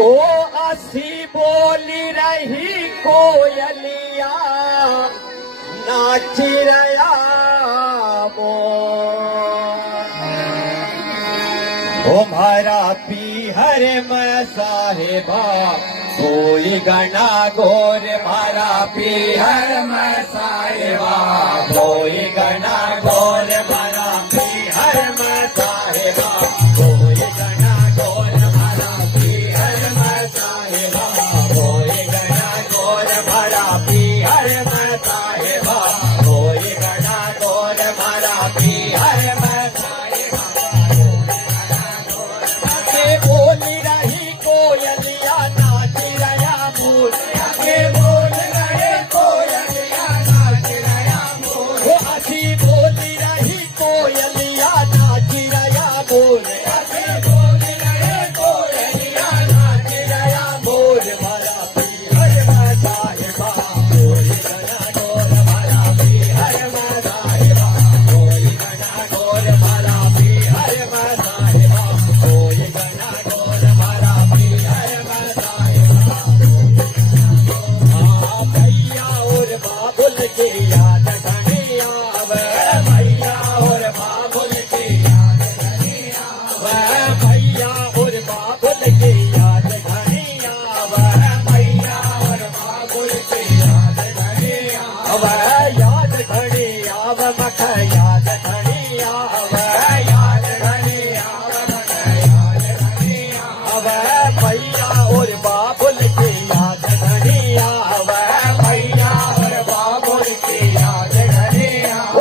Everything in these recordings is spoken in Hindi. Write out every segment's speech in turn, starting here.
ओ असी बोली रही कोयलिया नाची रया ओ मारा पीहर में साहेबा कोई गणा गोर मारा पीहर में साहेबा कोई गणा गोर मारा पीहर में साहेबा कोई गणा गोर मारा पीहर में साहेबा कोई गणा गोर मारा पीहर में साहेबा कोई गणा गोर मारा पीहर में साहेबा के बोली रही कोयलिया नाची रया मोर के बोल रहे कोयलिया नाची रया मोर वो असी बोली रही कोयलिया नाची रया मोर असी बोली रहे कोयलिया नाची रया मोर मारा पीहर में साहेबा कोई गणा गोर मारा पीहर में साहेबा कोई गणा गोर मारा पीहर में साहेबा कोई गणा गोर मारा पीहर में साहेबा भैया और बाबुल की याद घनी आवे भैया और बाबुल की याद घनी आवे भैया और बाबुल की याद घनी आवे भैया और बाबुल की याद घनी आवे याद घनी आवे मख याद घनी आवे याद घनी आवे मख याद घनी आवे भैया और बाबुल की याद घनी आवे भैया और बाबुल की याद घनी आवे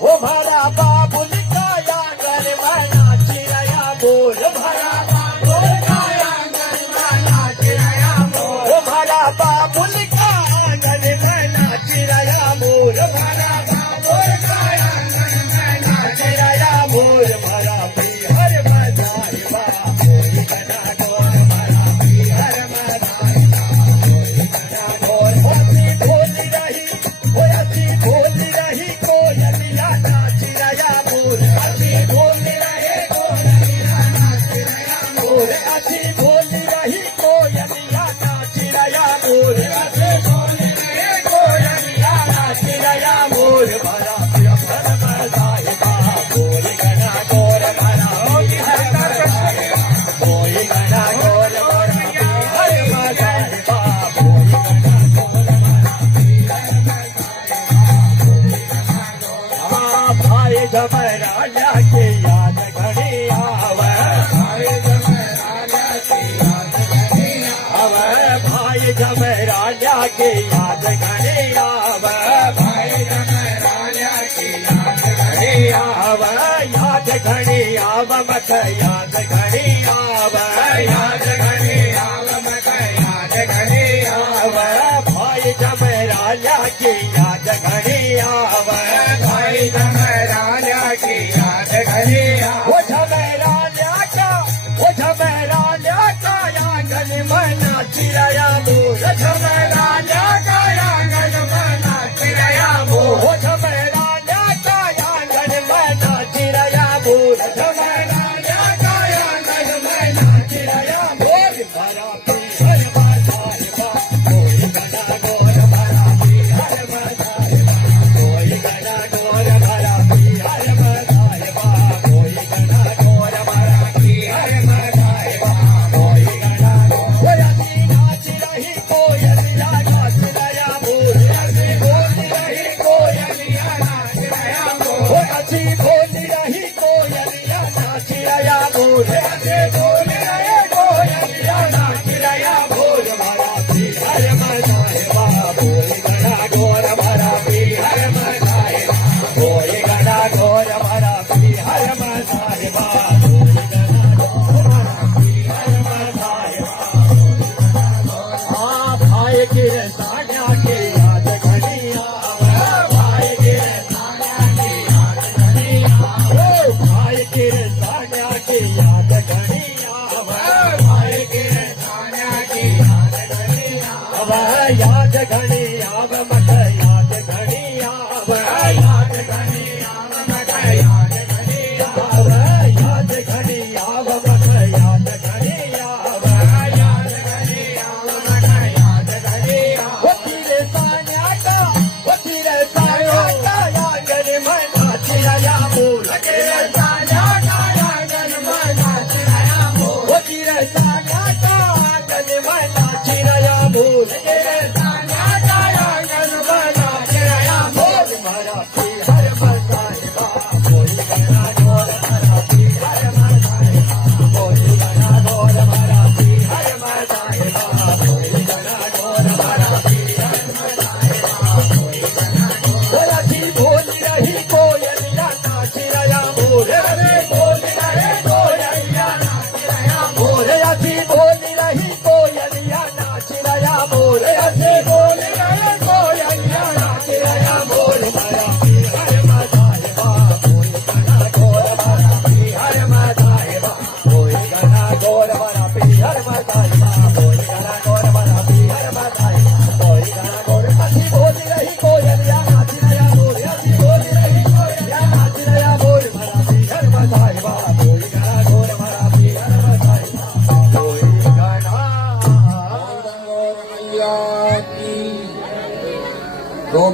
वो भरा बाबुल का आंगन में नाची रया मोर भरा बाबुल का आंगन में नाची रया मोर वो भरा बाबुल का आंगन में नाची रया मोर भरा बाबुल का आंगन में नाची रया मोर भरा पीहर में साहिबा कोई गणा गोर भरा पीहर में साहिबा कोई गणा गोर असी बोली रही कोयलिया नाची रया मोर असी बोली रहे कोयलिया नाची रया मोर असी बोली रही कोयलिया नाची रया मोर असी बोली रहे कोयलिया नाची रया मोर भरा पीहर में साहिबा कोई गणा गोर भरा पीहर में साहिबा कोई गणा गोर भरा पीहर में साहिबा कोई गणा गोर भरा पीहर में भाई जमराजा के याद घड़ी आवे भाई जमराजा के याद घड़ी आवे भाई जमराजा के याद घड़ी आवे भाई जमराजा के याद घड़ी आवे याद घड़ी आवे मत याद घड़ी आवे याद घड़ी आवे मत याद घड़ी आवे भाई जमराजा की याद घड़ी आवे भाई जमराजा की याद घड़ी आवे वो जमराजा का आंगन में नाची रया मोर जमराजा का आंगन में नाची रया मोर वो जमराजा का आंगन में नाची रया मोर जमराजा का आंगन में नाची रया मोर भरा पीहर में साहिबा कोई गणा गोर भरा पीहर में साहिबा कोई गणा गोर भरा पीहर में साहिबा कोई गणा गोर भरा पीहर में साहिबा कोई गणा गोर असी नाच रही कोयलिया नाच रया मोर असी बोली रही कोयलिया नाच रया मोर असी बोली रही कोयलिया नाच रया मोर असी बोली रहे कोयलिया नाच रया मोर भरा पीहर में साहिबा कोई गणा गोर भरा पीहर में साहिबा कोई गणा गोर भरा पीहर में साहिबा कोई गणा गोर भरा पीहर में साहिबा भाई के सान्या के याद घनी आवे भाई के सान्या के याद घनी आवे भाई के सान्या के याद घनी आवे भाई के सान्या के याद घनी आवे याद घनी आवे मत याद घनी आवे याद घनी आवे मत याद घनी आवे याद घनी आवे मत याद घनी तो